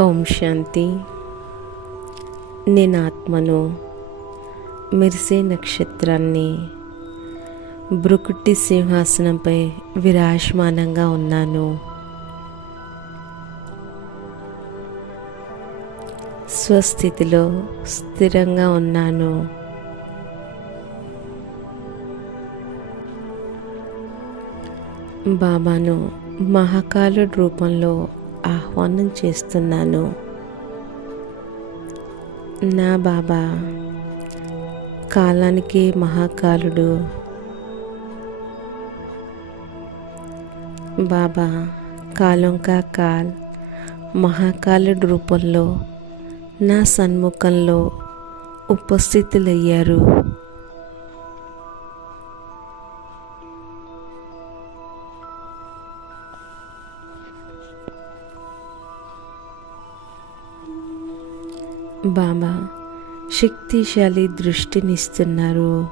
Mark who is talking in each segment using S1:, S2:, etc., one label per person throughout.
S1: ఓం శాంతి. నేను ఆత్మను మెరిసే నక్షత్రాన్ని బ్రుకుట్టి సింహాసనంపై విరాజమానంగా ఉన్నాను. స్వస్థితిలో స్థిరంగా ఉన్నాను. బాబాను మహాకాలుడు రూపంలో ఆహ్వానం చేస్తున్నాను. నా బాబా కాలానికి మహాకాలుడు. బాబా కాలంకా కాల్ మహాకాలుడు రూపంలో నా సన్ముఖంలో ఉపస్థితులయ్యారు. బాబా శక్తిశాలి దృష్టినిస్తున్నారు.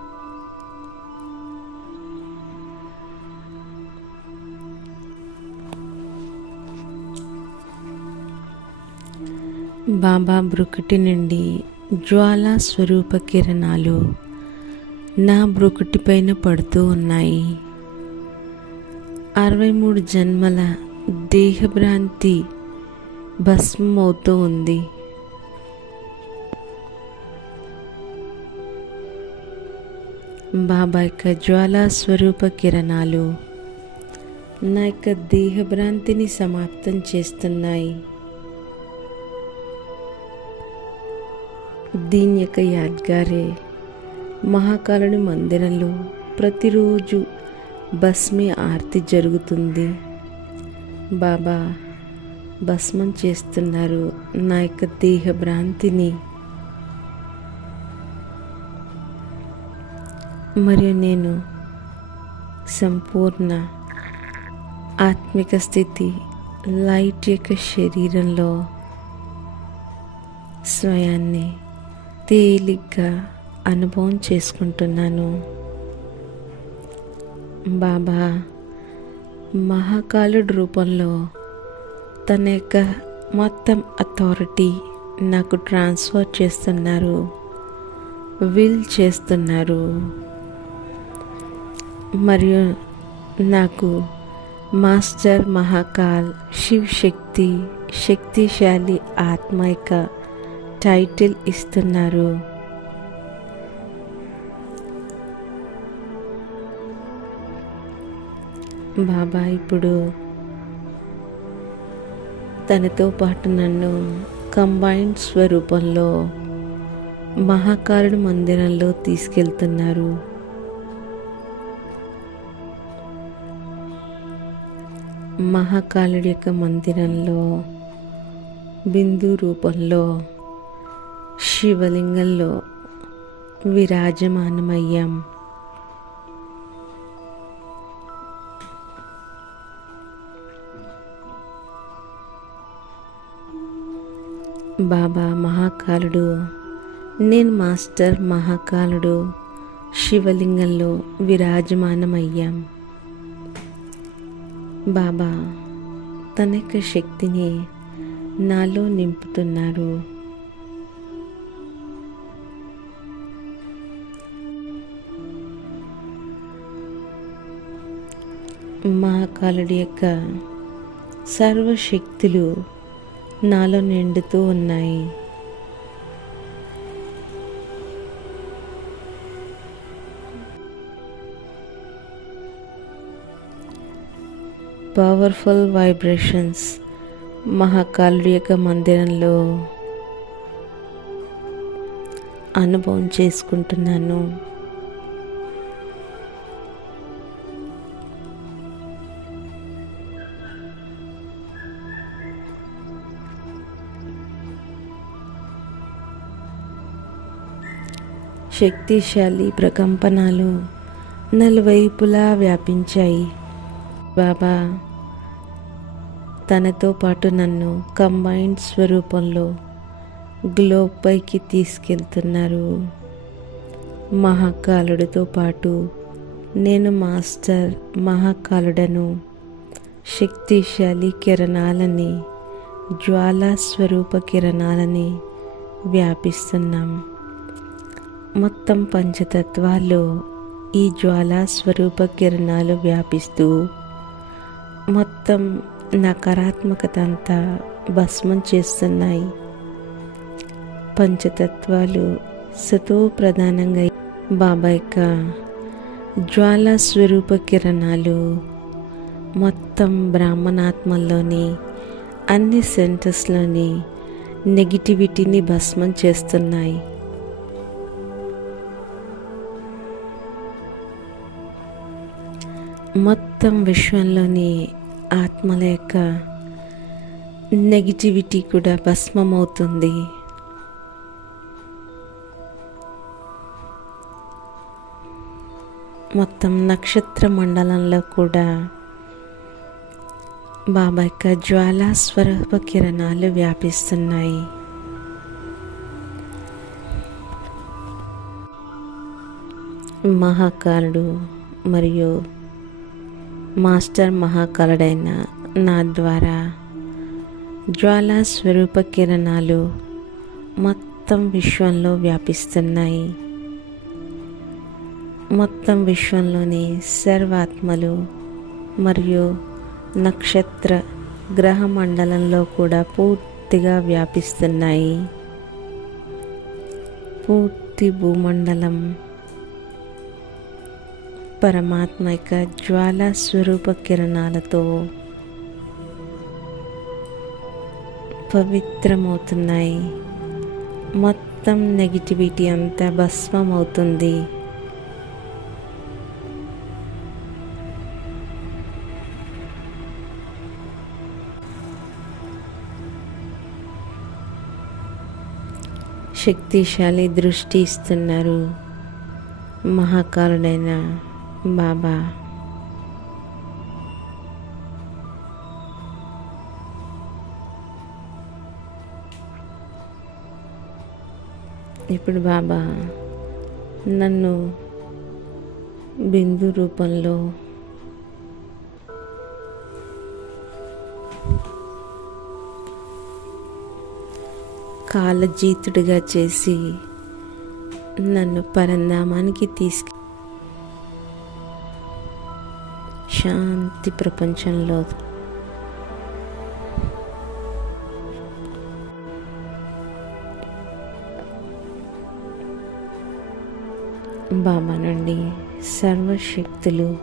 S1: బాబా బ్రుకుటి నుండి జ్వాలా స్వరూప కిరణాలు నా బ్రుకుటి పైన పడుతూ ఉన్నాయి. అరవై మూడు జన్మల దేహభ్రాంతి భస్మం అవుతూ ఉంది. బాబా యొక్క జ్వాలా స్వరూప కిరణాలు. నా యొక్క దేహభ్రాంతిని సమాప్తం చేస్తున్నాయి. దీని యొక్క యాద్గారే మహాకాలుని మందిరంలో ప్రతిరోజు భస్మి ఆర్తి జరుగుతుంది. బాబా భస్మం చేస్తున్నారు నా యొక్క దేహభ్రాంతిని. మరియు నేను సంపూర్ణ ఆత్మిక స్థితి లైట్ యొక్క శరీరంలో స్వయాన్ని తేలిగ్గా అనుభవం చేసుకుంటున్నాను. బాబా మహాకాలుడు రూపంలో తన యొక్క మొత్తం అథారిటీ నాకు ట్రాన్స్ఫర్ చేస్తున్నారు విల్ చేస్తున్నారు. మరియు నాకు మాస్టర్ మహాకాల్ శివ్ శక్తి శక్తిశాలి ఆత్మైక టైటిల్ ఇస్తున్నారు. బాబా ఇప్పుడు తనతో పాటు నన్ను కంబైన్డ్ స్వరూపంలో మహాకారుడు మందిరంలో తీసుకెళ్తున్నారు. మహాకాళుడి యొక్క మందిరంలో బిందు రూపంలో శివలింగంలో విరాజమానమయ్యాం. బాబా మహాకాలుడు నేను మాస్టర్ మహాకాలుడు శివలింగంలో విరాజమానమయ్యాం. బాబా తన యొక్క శక్తిని నాలో నింపుతున్నారు. మహాకాలుడి యొక్క సర్వశక్తులు నాలో నిండుతూ ఉన్నాయి. పవర్ఫుల్ వైబ్రేషన్స్ మహాకాలుడి యొక్క మందిరంలో అనుభవం చేసుకుంటున్నాను. శక్తిశాలి ప్రకంపనాలు నలువైపులా వ్యాపించాయి. బాబా తనతో పాటు నన్ను కంబైన్డ్ స్వరూపంలో గ్లోబ్ పైకి తీసుకెళ్తున్నారు. మహాకాలుడితో పాటు నేను మాస్టర్ మహాకాలుడను శక్తిశాలి కిరణాలని జ్వాలా స్వరూప కిరణాలని వ్యాపిస్తున్నాం. మొత్తం పంచతత్వాలు ఈ జ్వాలా స్వరూప కిరణాలు వ్యాపిస్తూ మొత్తం నకారాత్మకత అంతా భస్మం చేస్తున్నాయి. పంచతత్వాలు సతో ప్రధానంగా బాబా యొక్క జ్వాలా స్వరూప కిరణాలు మొత్తం బ్రాహ్మణాత్మల్లోని అన్ని సెంటర్స్లోని నెగిటివిటీని భస్మం చేస్తున్నాయి. మొత్తం విశ్వంలోని ఆత్మల యొక్క నెగిటివిటీ కూడా భస్మం అవుతుంది మొత్తం నక్షత్ర మండలంలో కూడా బాబా యొక్క జ్వాలా స్వరూప కిరణాలు వ్యాపిస్తున్నాయి. మహాకారుడు మరియు మాస్టర్ మహాకళుడైన నా ద్వారా జ్వాలా స్వరూప కిరణాలు మొత్తం విశ్వంలో వ్యాపిస్తున్నాయి. మొత్తం విశ్వంలోని సర్వాత్మలు మరియు నక్షత్ర గ్రహ మండలంలో కూడా పూర్తిగా వ్యాపిస్తున్నాయి. పూర్తి భూమండలం పరమాత్మ యొక్క జ్వాల స్వరూప కిరణాలతో పవిత్రమవుతున్నాయి. మొత్తం నెగిటివిటీ అంతా భస్మం అవుతుంది శక్తిశాలి దృష్టి ఇస్తున్నారు. మహాకారుడైన బాబా. ఇప్పుడు బాబా నన్ను బిందు రూపంలో కాలజీతుడిగా చేసి నన్ను పరంధామానికి తీసుకు శాంతి ప్రపంచంలో. బాబా నుండి సర్వశక్తులు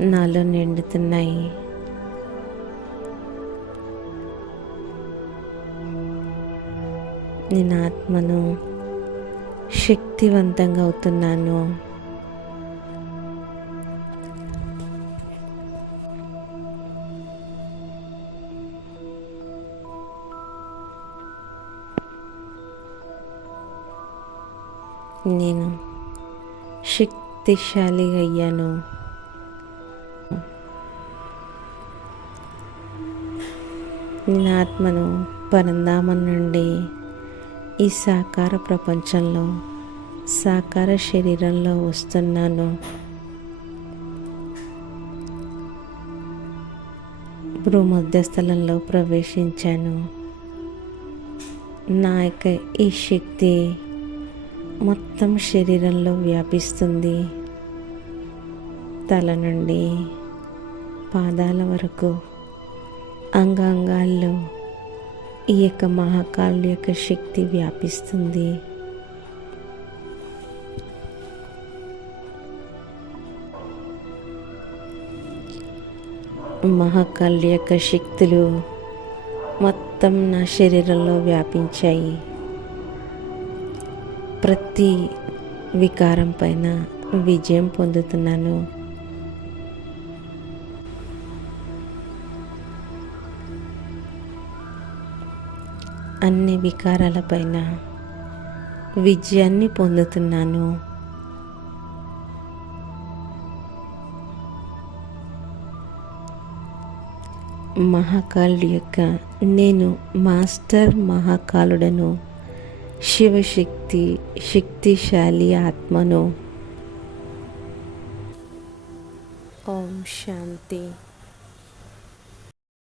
S1: నాలో నిండుతున్నాయి. నేను ఆత్మను శక్తివంతంగా అవుతున్నాను. శక్తిశాలి అయ్యాను. నేను ఆత్మను పరందామం నుండి ఈ సాకార ప్రపంచంలో సాకార శరీరంలో వస్తున్నాను. భూమధ్యస్థలంలో ప్రవేశించాను. నా యొక్క ఈ శక్తి మొత్తం శరీరంలో వ్యాపిస్తుంది. తల నుండి పాదాల వరకు అంగాంగాల్లో ఈ యొక్క మహాకాలు యొక్క శక్తి వ్యాపిస్తుంది. మహాకాళి యొక్క శక్తులు మొత్తం నా శరీరంలో వ్యాపించాయి. ప్రతి వికారం పైన విజయం పొందుతున్నాను. అన్ని వికారాలపైన విజయాన్ని పొందుతున్నాను. మహాకాలుడు యొక్క నేను మాస్టర్ మహాకాలుడను శివశక్తి శక్తిశాలి ఆత్మను. ఓం శాంతి.